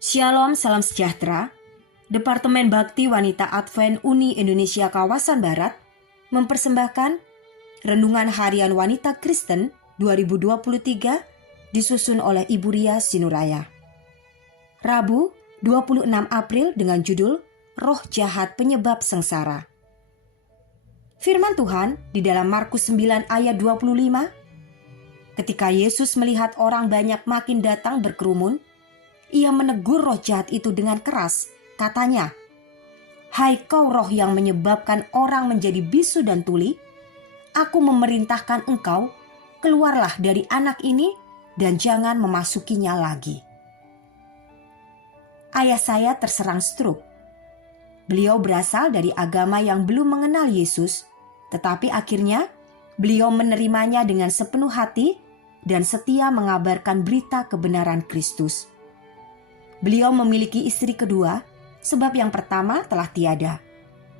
Shalom, salam sejahtera. Departemen Bakti Wanita Advent Uni Indonesia Kawasan Barat mempersembahkan Renungan Harian Wanita Kristen 2023 disusun oleh Ibu Ria Sinuraya. Rabu, 26 April dengan judul Roh Jahat Penyebab Sengsara. Firman Tuhan di dalam Markus 9 ayat 25. Ketika Yesus melihat orang banyak makin datang berkerumun, Ia menegur roh jahat itu dengan keras. Katanya, "Hai kau roh yang menyebabkan orang menjadi bisu dan tuli, aku memerintahkan engkau, keluarlah dari anak ini dan jangan memasukinya lagi." Ayah saya terserang stroke. Beliau berasal dari agama yang belum mengenal Yesus, tetapi akhirnya beliau menerimanya dengan sepenuh hati dan setia mengabarkan berita kebenaran Kristus. Beliau memiliki istri kedua, sebab yang pertama telah tiada.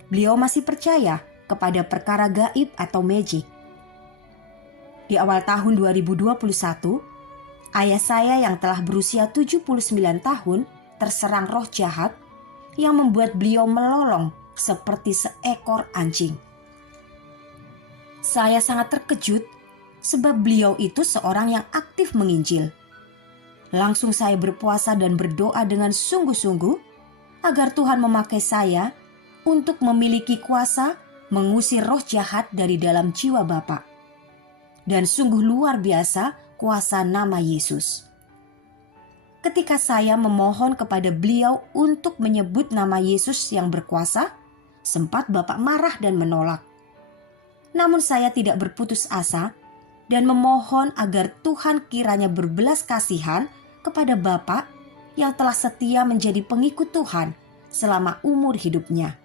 Beliau masih percaya kepada perkara gaib atau magic. Di awal tahun 2021, ayah saya yang telah berusia 79 tahun terserang roh jahat yang membuat beliau melolong seperti seekor anjing. Saya sangat terkejut sebab beliau itu seorang yang aktif menginjil. Langsung saya berpuasa dan berdoa dengan sungguh-sungguh agar Tuhan memakai saya untuk memiliki kuasa mengusir roh jahat dari dalam jiwa Bapak. Dan sungguh luar biasa kuasa nama Yesus. Ketika saya memohon kepada beliau untuk menyebut nama Yesus yang berkuasa, sempat Bapak marah dan menolak. Namun saya tidak berputus asa dan memohon agar Tuhan kiranya berbelas kasihan kepada Bapak yang telah setia menjadi pengikut Tuhan selama umur hidupnya.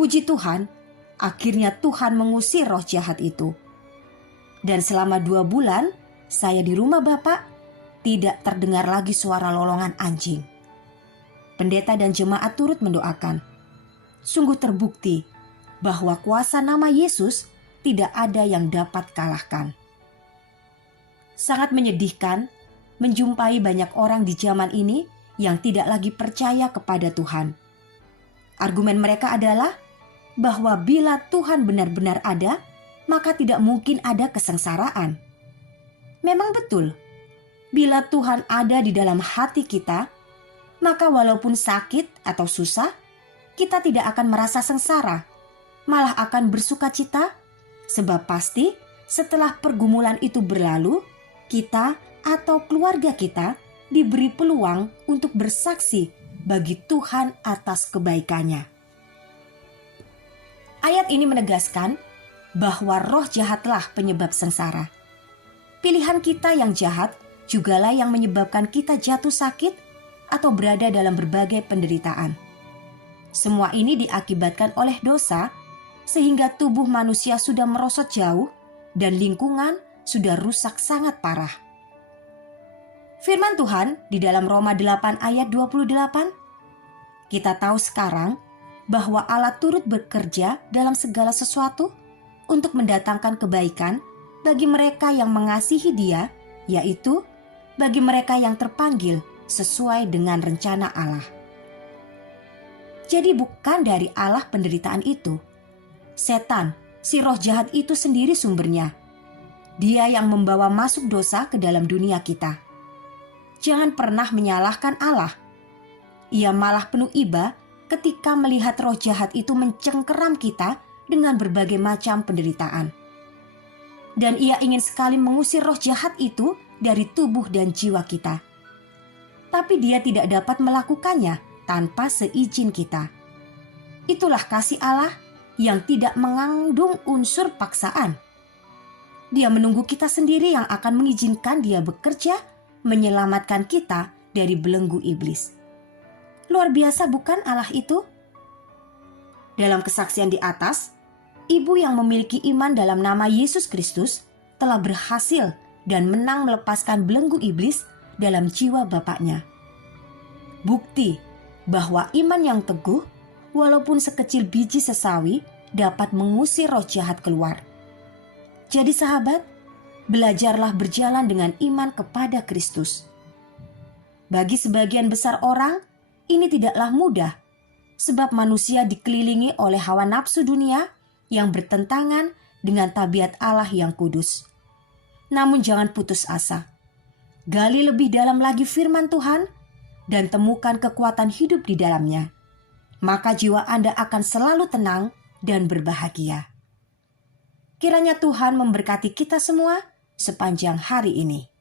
Puji Tuhan, akhirnya Tuhan mengusir roh jahat itu. Dan selama 2 bulan saya di rumah Bapak, tidak terdengar lagi suara lolongan anjing. Pendeta dan jemaat turut mendoakan. Sungguh terbukti bahwa kuasa nama Yesus tidak ada yang dapat kalahkan. Sangat menyedihkan menjumpai banyak orang di zaman ini yang tidak lagi percaya kepada Tuhan. Argumen mereka adalah bahwa bila Tuhan benar-benar ada, maka tidak mungkin ada kesengsaraan. Memang betul, bila Tuhan ada di dalam hati kita, maka walaupun sakit atau susah, kita tidak akan merasa sengsara, malah akan bersukacita, sebab pasti setelah pergumulan itu berlalu, kita atau keluarga kita diberi peluang untuk bersaksi bagi Tuhan atas kebaikannya. Ayat ini menegaskan bahwa roh jahatlah penyebab sengsara. Pilihan kita yang jahat jugalah yang menyebabkan kita jatuh sakit atau berada dalam berbagai penderitaan. Semua ini diakibatkan oleh dosa, sehingga tubuh manusia sudah merosot jauh dan lingkungan sudah rusak sangat parah. Firman Tuhan di dalam Roma 8 ayat 28, kita tahu sekarang bahwa Allah turut bekerja dalam segala sesuatu untuk mendatangkan kebaikan bagi mereka yang mengasihi Dia, yaitu bagi mereka yang terpanggil sesuai dengan rencana Allah. Jadi bukan dari Allah penderitaan itu. Setan, si roh jahat itu sendiri sumbernya. Dia yang membawa masuk dosa ke dalam dunia kita. Jangan pernah menyalahkan Allah. Ia malah penuh iba ketika melihat roh jahat itu mencengkeram kita dengan berbagai macam penderitaan. Dan ia ingin sekali mengusir roh jahat itu dari tubuh dan jiwa kita. Tapi dia tidak dapat melakukannya tanpa seizin kita. Itulah kasih Allah yang tidak mengandung unsur paksaan. Dia menunggu kita sendiri yang akan mengizinkan Dia bekerja menyelamatkan kita dari belenggu iblis. Luar biasa bukan Allah itu? Dalam kesaksian di atas, ibu yang memiliki iman dalam nama Yesus Kristus telah berhasil dan menang melepaskan belenggu iblis dalam jiwa bapaknya. Bukti bahwa iman yang teguh, walaupun sekecil biji sesawi, dapat mengusir roh jahat keluar. Jadi sahabat, belajarlah berjalan dengan iman kepada Kristus. Bagi sebagian besar orang, ini tidaklah mudah, sebab manusia dikelilingi oleh hawa nafsu dunia yang bertentangan dengan tabiat Allah yang kudus. Namun jangan putus asa. Gali lebih dalam lagi firman Tuhan dan temukan kekuatan hidup di dalamnya. Maka jiwa Anda akan selalu tenang dan berbahagia. Kiranya Tuhan memberkati kita semua sepanjang hari ini.